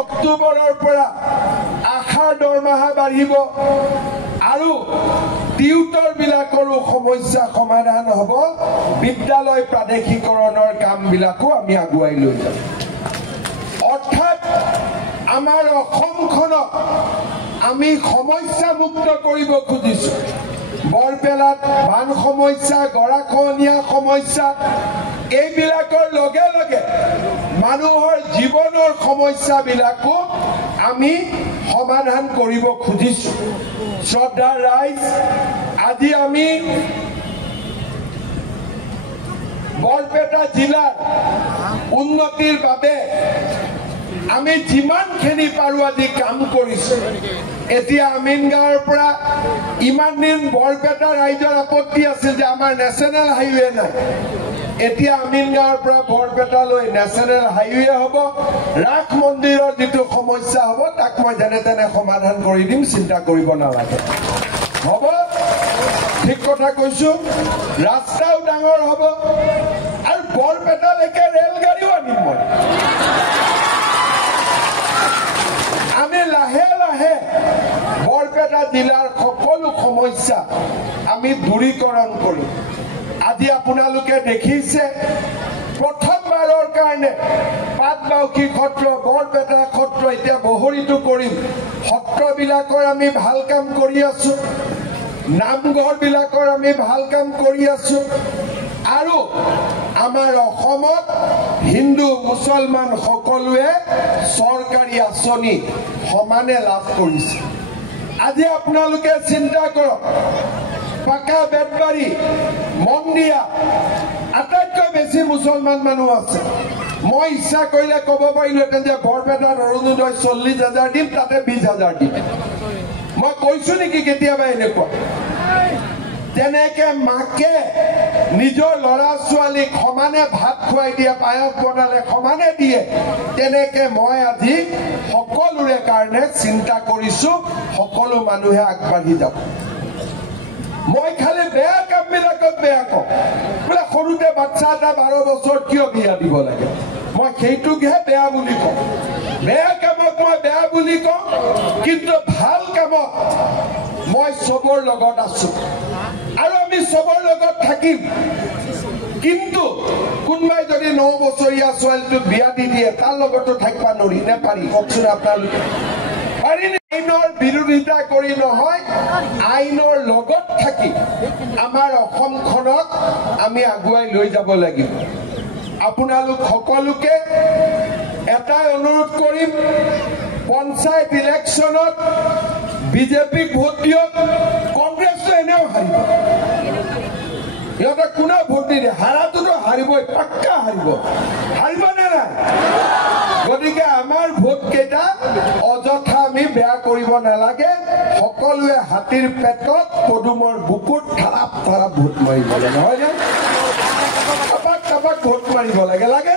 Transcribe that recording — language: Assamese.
অক্টোবৰৰ পৰা আশাৰ দৰমহা বাঢ়িব আৰু টিউটৰ বিলাকৰো সমস্যা সমাধান হ'ব বিদ্যালয় প্ৰাদেশিকৰণৰ কামবিলাকো আমি আগুৱাই লৈ যাম অৰ্থাৎ আমাৰ অসমখনক আমি সমস্যা মুক্ত কৰিব খুজিছো বৰপেলাত বান সমস্যা গৰাখহনীয়া সমস্যা এইবিলাকৰ লগে লগে মানুহৰ জীৱনৰ সমস্যাবিলাকো আমি সমাধান কৰিব খুজিছো শ্ৰদ্ধাৰ ৰাইজ আজি আমি বৰপেটা জিলাৰ উন্নতিৰ বাবে আমি যিমানখিনি পাৰো আজি কাম কৰিছো এতিয়া আমিনগাঁৱৰ পৰা ইমান দিন বৰপেটা ৰাইজৰ আপত্তি আছিল যে আমাৰ নেশ্যনেল হাইৱে নাই এতিয়া আমিনগাঁৱৰ পৰা বৰপেটালৈ নেশ্যনেল হাইৱে হ'ব ৰাস মন্দিৰৰ যিটো সমস্যা হ'ব তাক মই যেনে তেনে সমাধান কৰি দিম চিন্তা কৰিব নালাগে হ'ব ঠিক কথা কৈছো ৰাস্তাও ডাঙৰ হ'ব আৰু বৰপেটালৈকে ৰেলগাড়ীও আনিম মই আমি লাহে লাহে বৰপেটা জিলাৰ সকলো সমস্যা আমি দূৰীকৰণ কৰিম আজি আপোনালোকে দেখিছে প্ৰথমবাৰৰ কাৰণে পাটবাউসী সত্ৰ বৰপেটা সত্ৰ এতিয়া বহৰিটো কৰিম সত্ৰবিলাকৰ আমি ভাল কাম কৰি আছো নামঘৰবিলাকৰ আমি ভাল কাম কৰি আছো আৰু আমাৰ অসমত হিন্দু মুছলমান সকলোৱে চৰকাৰী আঁচনি সমানে লাভ কৰিছে আজি আপোনালোকে চিন্তা কৰক পাকা বেতবাৰী মন্দিয়া আটাইতকৈ বেছি মুছলমান মানুহ আছে মই ইচ্ছা কৰিলে ক'ব পাৰিলোহেঁতেন যে বৰপেটাত অৰুণোদয় 40,000 দিম তাতে 20,000 দিম মই কৈছো নেকি কেতিয়াবা এনেকুৱা তেনেকে মাকে নিজৰ ল'ৰা ছোৱালীক সমানে ভাত খুৱাই দিয়ে পায়স বনালে সমানে দিয়ে তেনেকে মই আজি সকলোৰে কাৰণে চিন্তা কৰিছো সকলো মানুহে আগবাঢ়ি যাব মই খালি বেয়া কামবিলাকক বেয়া কওঁ বোলে সৰুতে বাচ্চা এটা 12 বছৰ কিয় বিয়া দিব লাগে মই সেইটোকহে বেয়া বুলি কওঁ বেয়া কামক মই বেয়া বুলি কওঁ কিন্তু ভাল কামত মই চবৰ লগত আছো আৰু আমি চবৰ লগত থাকিম কিন্তু কোনোবাই যদি 9 বছৰীয়া ছোৱালীটোক বিয়া দি দিয়ে তাৰ লগতো থাকিব নোৱাৰি নে পাৰি কওকচোন আপোনালোকে আইনৰ বিৰোধিতা কৰি নহয় আইনৰ লগত থাকি আমাৰ অসমখনক আমি আগুৱাই লৈ যাব লাগিব আপোনালোক সকলোকে এটাই অনুৰোধ কৰিম পঞ্চায়ত ইলেকশ্যনত বিজেপিক ভোট দিয়ক কংগ্ৰেছটো এনেও হাৰিব ইহঁতে কোনেও ভোট নিদিয়ে হাৰাটোতো হাৰিবই পাক্কা হাৰিব নে নাই গতিকে আমাৰ ভোট কেইটা অযথা আমি বেয়া কৰিব নালাগে সকলোৱে হাতীৰ পেটত পদুমৰ বুকুত ধাৰাপ ধাৰাপ ভোট মাৰিব লাগে নহয় নে কাবাক কাবাক ভোট মাৰিব লাগে লাগে